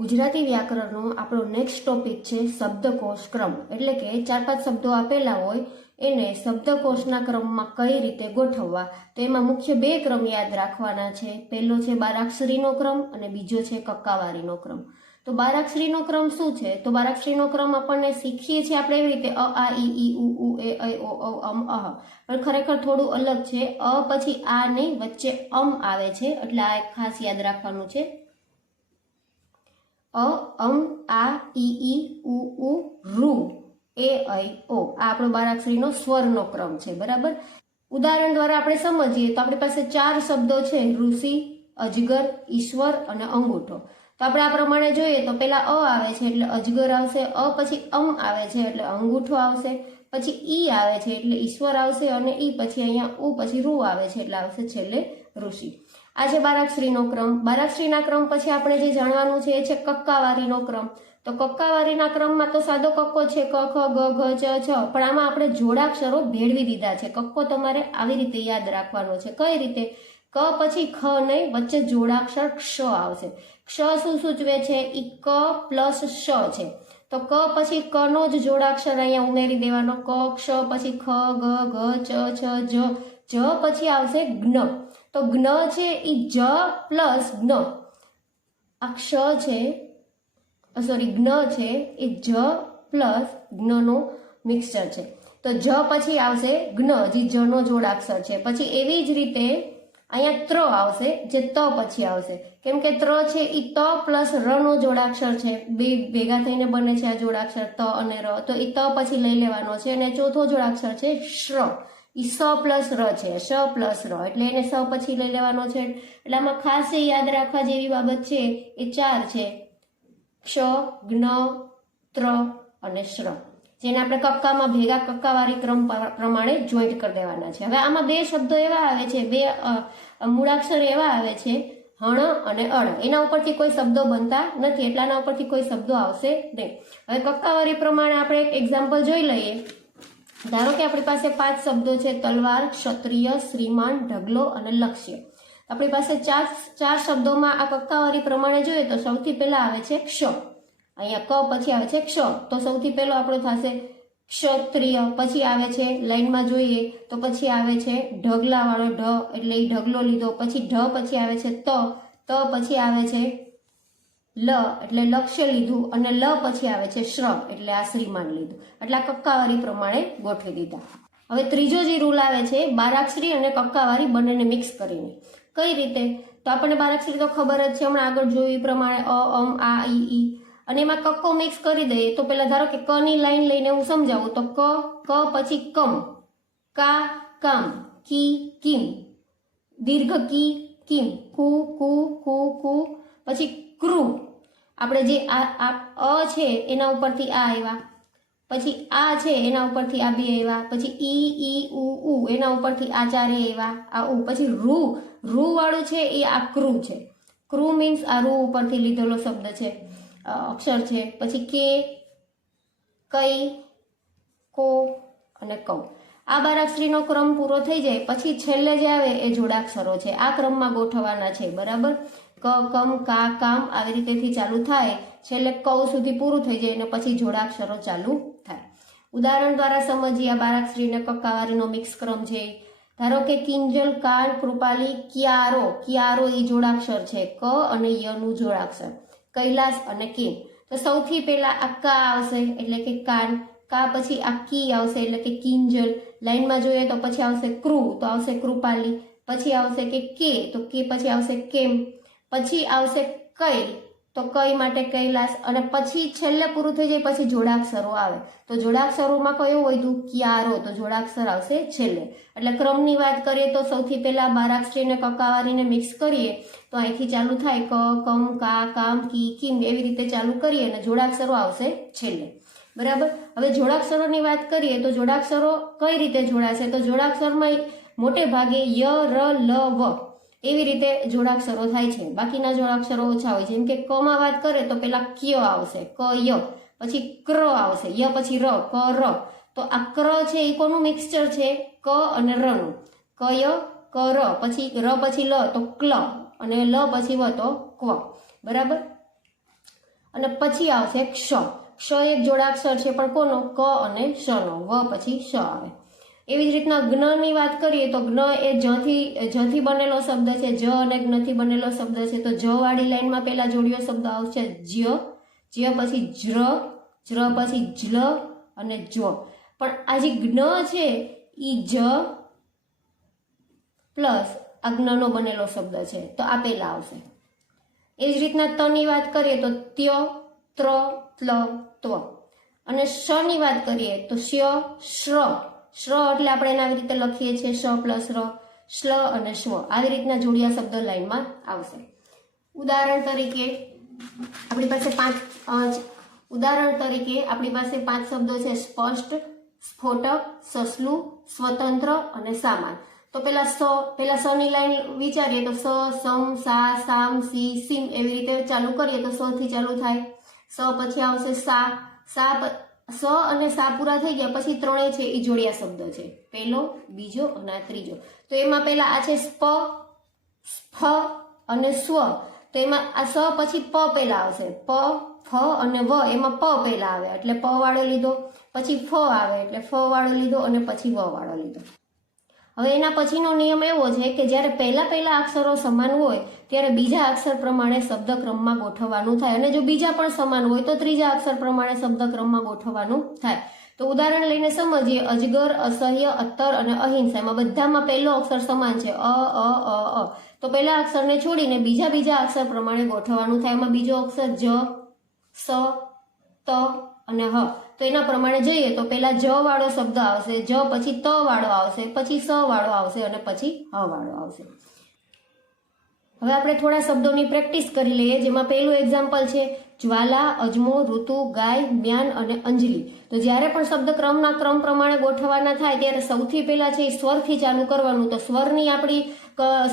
ગુજરાતી વ્યાકરણનો આપણો next topic છે શબ્દકોશ ક્રમ, એટલે કે 4-5 શબ્દો આપેલા હોય એને શબ્દકોશના ક્રમમાં કઈ રીતે ગોઠવવા. તો એમાં મુખ્ય 2 ક્રમ યાદ રાખવાના છે. પહેલો છે બારાક્ષરીનો ક્રમ અને બીજો છે કક્કાવારીનો ક્રમ. તો બારાક્ષરીનો ક્રમ શું છે? તો બારાક્ષરીનો ક્રમ આપણને શીખીએ છીએ આપણે એવી રીતે અ આ ઈ ઉ એ ઐ ઓ ઔ અમ અહ, પણ ખરેખર થોડું અલગ છે. અ પછી આ નહીં, વચ્ચે અમ આવે છે, એટલે આ એક ખાસ યાદ રાખવાનું છે. અ અમ આ ઈ ઉ રૂ એ ઐ ઓ, આ આપણો બારાક્ષરીનો સ્વરનો ક્રમ છે. બરાબર. ઉદાહરણ દ્વારા આપણે સમજીએ તો આપણી પાસે 4 શબ્દો છે: ઋષિ, અજગર, ઈશ્વર અને અંગૂઠો. તો આપણે આ પ્રમાણે જોઈએ તો પેલા અ આવે છે એટલે અજગર આવશે, અ પછી અમ આવે છે એટલે અંગૂઠો આવશે, પછી ઈ આવે છે એટલે ઈશ્વર આવશે, અને ઈ પછી અહીંયા ઉ પછી રૂ આવે છે એટલે આવશે છેલ્લે ઋષિ. આ છે બારાક્ષરીનો ક્રમ. બારાક્ષરીના ક્રમ પછી આપણે જે જાણવાનું છે એ છે કક્કાવારીનો ક્રમ. તો કક્કાવારીના ક્રમમાં તો સાદો કક્કો છે, ક ખ ગ ઘ ચ છ, પણ આમાં આપણે જોડાક્ષરો ભેળવી દીધા છે. કક્કો તમારે આવી રીતે યાદ રાખવાનો છે. કઈ રીતે? ક પછી ખ નહીં, વચ્ચે જોડાક્ષર ક્ષ આવશે. ક્ષ શું સૂચવે છે? ઈ ક પ્લસ શ છે. તો ક પછી ક નો જ જોડાક્ષર અહીંયા ઉમેરી દેવાનો. ક ક્ષ પછી ખ ગ ઘ ચ છ જ, જ પછી આવશે જ્ઞ. તો જ્ઞ છે ઈ જ પ્લસ જ્ઞ. આ ક્ષ છે, સોરી જ્ઞ છે એ જ પ્લસ જ્ઞનો મિક્સચર છે. તો જ પછી આવશે જ્ઞ, જે જ નો જોડાક્ષર છે. પછી એવી જ રીતે અહીંયા ત્ર આવશે, જે ત પછી આવશે. કેમ કે ત્ર છે એ ત પ્લસ ર નો જોડાક્ષર છે. બે ભેગા થઈને બને છે આ જોડાક્ષર ત અને ર. તો એ ત પછી લઈ લેવાનો છે. અને ચોથો જોડાક્ષર છે શ્ર, ઈ સ પ્લસ ર છે, શ પ્લસ ર, એટલે એને સ પછી લઈ લેવાનો છે. એટલે આમાં ખાસ યાદ રાખવા જેવી બાબત છે એ 4 છે: ક્ષ, જ્ઞ, ત્ર અને શ્ર, જેને આપણે કક્કામાં ભેગા કક્કાવારી ક્રમ પ્રમાણે જોઈન્ટ કરી દેવાના છે. હવે આમાં 2 શબ્દો એવા આવે છે, 2 મૂળાક્ષર એવા આવે છે, હણ અને અળ. એના ઉપરથી કોઈ શબ્દો બનતા નથી, એટલે આના ઉપરથી કોઈ શબ્દો આવશે નહીં. હવે કક્કાવારી પ્રમાણે આપણે એક એક્ઝામ્પલ જોઈ લઈએ. ધારો કે આપણી પાસે 5 શબ્દો છે: તલવાર, ક્ષત્રિય, શ્રીમાન, ઢગલો અને લક્ષ્ય. આપણી પાસે 4 શબ્દોમાં આ કક્કાવારી પ્રમાણે જોઈએ તો સૌથી પહેલા આવે છે ક્ષ. અહીંયા ક પછી આવે છે ક્ષ, તો સૌથી પહેલો આપણો થશે ક્ષત્રિય. પછી આવે છે, લાઈનમાં જોઈએ તો પછી આવે છે ઢગલા વાળો ઢ, એટલે એ ઢગલો લીધો. પછી ઢ પછી આવે છે ત પછી આવે છે લ, એટલે લક્ષ્ય લીધું. અને લ પછી આવે છે શ્ર, એટલે આ શ્રીમાન લીધું. એટલે આ કક્કાવારી પ્રમાણે ગોઠવી દીધા. હવે ત્રીજો જે રૂલ આવે છે બારાક્ષરી અને કક્કાવારી બંનેને મિક્સ કરીને. કઈ રીતે? તો આપણને બારાક્ષરી તો ખબર જ છે, હમણાં આગળ જોયું એ પ્રમાણે અ અમ આ ઈ, અને એમાં કક્કો મિક્સ કરી દઈએ. તો પેલા ધારો કે ક ની લાઈન લઈને હું સમજાવું તો ક પછી કમ, કા કામ, કી કિમ, દીર્ઘ કી કિમ, કુ કુ કુ કુ, પછી ક્રુ. આપણે જે આ અ છે એના ઉપરથી આ આવ્યા, પછી આ છે એના ઉપરથી આ 2 આવ્યા, પછી ઈ ઉ એના ઉપરથી આ 4 આવ્યા, આ ઉ. પછી રૂ વાળું છે એ આ ક્રુ છે. ક્રુ મીન્સ આ રૂ ઉપરથી લીધેલો શબ્દ છે, અક્ષર છે. પછી કે, કઈ, કો અને કૌ. આ બારાક્ષરીનો ક્રમ પૂરો થઈ જાય પછી છેલ્લે જે આવે એ જોડાક્ષરો છે. આ ક્રમમાં ગોઠવવાના છે. બરાબર. ક કમ કા કામ આવી રીતેથી ચાલુ થાય, છેલ્લે કૌ સુધી પૂરું થઈ જાય અને પછી જોડાક્ષરો ચાલુ થાય. ઉદાહરણ દ્વારા સમજીએ આ બારાક્ષરી અને કક્કાવારીનો મિક્સ ક્રમ છે. ધારો કે કિંજલ, કાન, કૃપાલી, ક્યારો. ક્યારો એ જોડાક્ષર છે, ક અને ય નું જોડાક્ષર. કૈલાસ અને કિમ. તો સૌથી પહેલા આ કા આવશે એટલે કે કાન, કા પછી આ કી આવશે એટલે કે કિંજલ. લાઈનમાં જોઈએ તો પછી આવશે ક્રુ, તો આવશે કૃપાલી. પછી આવશે કે, તો કે પછી આવશે કેમ. પછી આવશે કઈ, તો કઈ માટે કૈલાસ. અને પછી છેલ્લે પૂરું થઈ જાય પછી જોડાક્ષરો આવે. તો જોડાક્ષરોમાં કયો વધ્યું? ક્યારો, તો જોડાક્ષર આવશે છેલ્લે. એટલે ક્રમની વાત કરીએ તો સૌથી પહેલા બારાક્ષરી અને કક્કાવારીને મિક્સ કરીએ તો અહીંથી ચાલુ થાય ક કમ કા કામ કી કિમ, એવી રીતે ચાલુ કરીએ અને જોડાક્ષરો આવશે છેલ્લે. બરાબર. હવે જોડાક્ષરોની વાત કરીએ તો જોડાક્ષરો કઈ રીતે જોડાશે? તો જોડાક્ષરમાં મોટે ભાગે ય, ર, લ, વ એવી રીતે જોડાક્ષરો થાય છે. બાકીના જોડાક્ષરો ઓછા હોય. જેમ કે ક માં વાત કરીએ તો પેલા ક્ય આવશે, ક ય, પછી ક્ર આવશે, ય પછી ર, ક ર. તો આ ક્ર છે એ કોનું મિક્સચર છે? ક અને ર નું. ક ય, ક ર, પછી ર પછી લ તો ક્લ, અને લ પછી વ તો ક્વ. બરાબર. અને પછી આવશે ક્ષ. ક્ષ એક જોડાક્ષર છે, પણ કોનો? ક અને શ નો. વ પછી શ આવે. એવી જ રીતના જ્ઞની વાત કરીએ તો જ્ઞ એ જથી બનેલો શબ્દ છે. જ અને જ્ઞથી બનેલો શબ્દ છે. તો જ વાળી લાઈનમાં પેલા જોડિયો શબ્દ આવશે જ્ય. જ્ય પછી જ્ર. જ્ર પછી જ્લ અને જ્વ. પણ આ જે જ્ઞ છે ઈ જ પ્લસ આ જ્ઞનો બનેલો શબ્દ છે, તો આ પેલા આવશે. એ જ રીતના તની વાત કરીએ તો ત્ય, ત્ર, ત્લ, ત્વ. અને શ ની વાત કરીએ તો શ્ય, શ્ર. શ્ર એટલે આપણે એને આવી રીતે લખીએ છીએ શ પ્લસ ર. શ્લ અને શ્વ. આવી રીતના જોડિયા શબ્દ લાઈનમાં આવશે. ઉદાહરણ તરીકે આપણી પાસે પાંચ શબ્દો છે: સ્પષ્ટ, સ્ફોટક, સસલું, સ્વતંત્ર અને સામાન. તો પેલા સ ની લાઈન વિચારીએ તો સ, સમ, સા, સામ, સી, સીમ એવી રીતે ચાલુ કરીએ તો સ થી ચાલુ થાય. સ પછી આવશે સા. સ અને સા પૂરા થઈ ગયા પછી ત્રણેય છે એ જોડિયા શબ્દ છે. પહેલો, બીજો અને આ ત્રીજો. તો એમાં પેલા આ છે સ્પ, સ્ફ અને સ્વ. તો એમાં આ સ પછી પ પેલા આવશે. પ, ફ અને વ એમાં પ પેલા આવે એટલે પ વાળો લીધો. પછી ફ આવે એટલે ફ વાળો લીધો અને પછી વ વાળો લીધો. હવે એના પછીનો નિયમ એવો છે કે જ્યારે પહેલા અક્ષરો સમાન હોય ત્યારે બીજા અક્ષર પ્રમાણે શબ્દક્રમમાં ગોઠવવાનું થાય, અને જો બીજા પણ સમાન હોય તો ત્રીજા અક્ષર પ્રમાણે શબ્દક્રમમાં ગોઠવવાનું થાય. તો ઉદાહરણ લઈને સમજીએ. અજગર, અસહ્ય, અત્તર અને અહિંસા. એમાં બધામાં પહેલો અક્ષર સમાન છે અ. તો પહેલા અક્ષરને છોડીને બીજા અક્ષર પ્રમાણે ગોઠવવાનું થાય. એમાં બીજો અક્ષર જ, સ, ત અને હ. તો એના પ્રમાણે જઈએ તો પેલા જ વાળો શબ્દ આવશે, જ પછી ત વાળો આવશે, પછી સ વાળો આવશે અને પછી હ વાળો આવશે. હવે આપણે થોડા શબ્દોની પ્રેક્ટિસ કરી લઈએ, જેમાં પહેલું એક્ઝામ્પલ છે જ્વાલા, અજમો, ઋતુ, ગાય, મ્યાન અને અંજલિ. તો જ્યારે પણ શબ્દ ક્રમ પ્રમાણે ગોઠવવાના થાય ત્યારે સૌથી પહેલા છે એ સ્વરથી ચાલુ કરવાનું. તો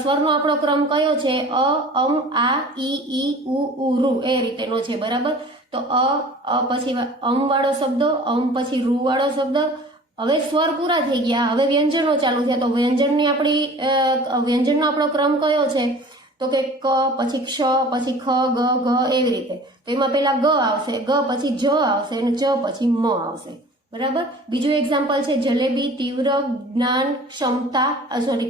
સ્વરનો આપણો ક્રમ કયો છે? અ, અમ, આ, ઈ, ઉ, ઋ એ રીતેનો છે. બરાબર. તો અ પછી અમ વાળો શબ્દ, અમ પછી રૂ વાળો શબ્દ. હવે સ્વર પૂરા થઈ ગયા, હવે વ્યંજનો ચાલુ થયા. તો વ્યંજનનો આપણો ક્રમ કયો છે? તો કે ક પછી ક્ષ પછી ખ, ગ, ઘ એવી રીતે. તો એમાં પેલા ગ આવશે, ગ પછી જ આવશે અને જ પછી મ આવશે. બરાબર. બીજું એક્ઝામ્પલ છે જલેબી, તીવ્ર, જ્ઞાન,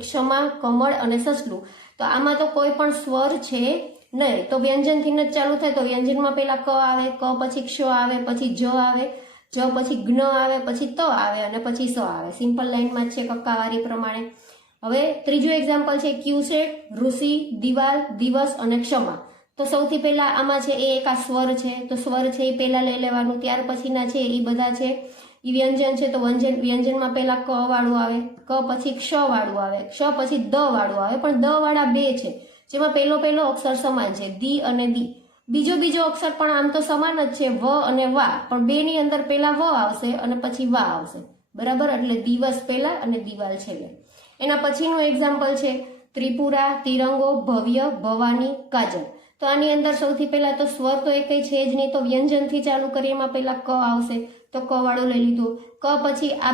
ક્ષમા, કમળ અને સસલું. તો આમાં તો કોઈ પણ સ્વર છે નહીં, તો વ્યંજનથી જ ચાલુ થાય. તો વ્યંજનમાં પેલા ક આવે, ક પછી ક્ષ આવે, પછી જ આવે, જ પછી જ્ઞ આવે, પછી ત આવે અને પછી સ આવે. સિમ્પલ લાઈનમાં જ છે કક્કાવારી પ્રમાણે. હવે ત્રીજું એક્ઝામ્પલ છે ક્યુસેટ, ઋષિ, દિવાલ, દિવસ અને ક્ષમા. તો સૌથી પહેલા આમાં છે એ એક આ સ્વર છે, તો સ્વર છે એ પહેલા લઈ લેવાનું. ત્યાર પછીના છે એ બધા છે એ વ્યંજન છે. તો વ્યંજનમાં પહેલા ક વાળું આવે, ક પછી ક્ષ વાળું આવે, ક્ષ પછી દ વાળું આવે. પણ દ વાળા બે છે, જેમાં પહેલો અક્ષર સમાન છે, દી અને દી. બીજો અક્ષર પણ આમ તો સમાન જ છે, વ અને વા, પણ બે ની અંદર પહેલા વ આવશે અને પછી વા આવશે. બરાબર. એટલે દિવસ પહેલા અને દિવાલ છેલ્લે. એના પછીનું એક્ઝામ્પલ છે ત્રિપુરા, તિરંગો, ભવ્ય, ભવાની, કાજલ. તો આની અંદર સૌથી પહેલા તો સ્વર તો એક છે જ નહીં, તો વ્યંજનથી ચાલુ કરીએ. એમાં પહેલા ક આવશે, તો ક વાળું લઈ લીધું. ક પછી આ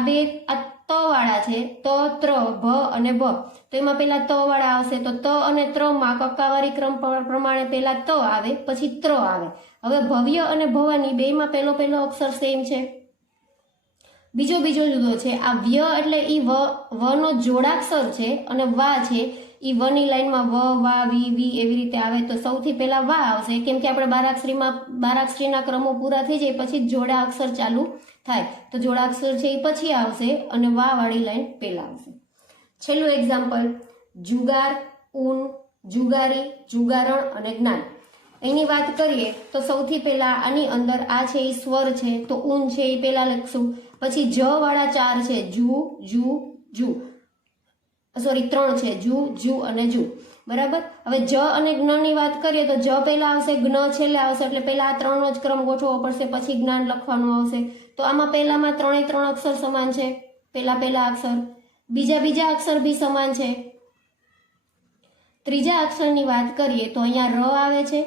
ત વાળા છે, ત, ત્ર, ભ અને ભ. તો એમાં પહેલા ત વાળા આવશે, તો ત અને ત્ર માં કક્કાવારી ક્રમ પ્રમાણે પહેલા ત આવે, પછી ત્ર આવે. હવે ભવ્ય અને ભવાની બેમાં પહેલો અક્ષર સેમ છે. બીજો જુદો છે. આ વ્ય એટલે ઈ વ નો જોડાક્ષર છે અને વા છે ઈ વ ની લાઈનમાં વ, વા, વી એવી રીતે આવે. તો સૌથી પહેલા વા આવશે, કેમ કે આપણે બારાક્ષરીના ક્રમો પૂરા થઈ જાય પછી જોડા અક્ષર ચાલુ થાય. તો જોડાક્ષર છે એ પછી આવશે અને વા વાળી લાઈન પહેલા આવશે. છેલ્લું એક્ઝામ્પલ જુગાર, ઊન, જુગારી, જુગારણ અને જ્ઞાન. એની વાત કરીએ તો સૌથી પહેલા આની અંદર આ છે એ સ્વર છે, તો ઊન છે એ પહેલા લખશું. પછી જ વાળા 4 છે, ત્રણ છે, જુ અને જુ. બરાબર. હવે જ અને જ્ઞ ની વાત કરીએ તો જ પહેલા આવશે, જ્ઞ છેલ્લે આવશે. એટલે પહેલા આ ત્રણનો જ ક્રમ ગોઠવવો પડશે, પછી જ્ઞાન લખવાનું આવશે. તો આમાં પહેલામાં ત્રણ અક્ષર સમાન છે, પહેલા અક્ષર. બીજા અક્ષર બી સમાન છે. ત્રીજા અક્ષરની વાત કરીએ તો અહીંયા ર આવે છે,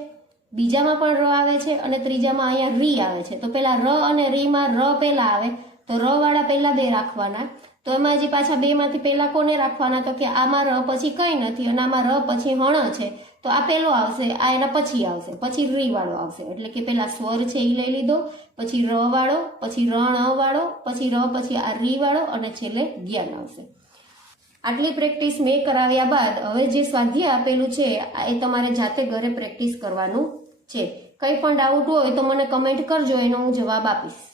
બીજામાં પણ ર આવે છે અને ત્રીજામાં અહીંયા રી આવે છે. તો પેલા ર અને રી માં ર પહેલા આવે, તો ર વાળા પહેલા બે રાખવાના. તો એમાં હજી પાછા બે માંથી પહેલા કોને રાખવાના? તો કે આમાં ર પછી કઈ નથી અને આમાં ર પછી હણ છે, તો આ પેલો આવશે, આ એના પછી આવશે, પછી રી વાળો આવશે. એટલે કે પેલા સ્વર છે એ લઈ લીધો, પછી ર વાળો, પછી રણ વાળો, પછી ર, પછી આ રી વાળો અને છેલ્લે જ્ઞાન આવશે. આટલી પ્રેક્ટિસ મેં કરાવ્યા બાદ હવે જે સ્વાધ્યાય આપેલું છે એ તમારે જાતે ઘરે પ્રેક્ટિસ કરવાનું છે. કંઈ પણ ડાઉટ હોય તો મને કમેન્ટ કરજો, એનો હું જવાબ આપીશ.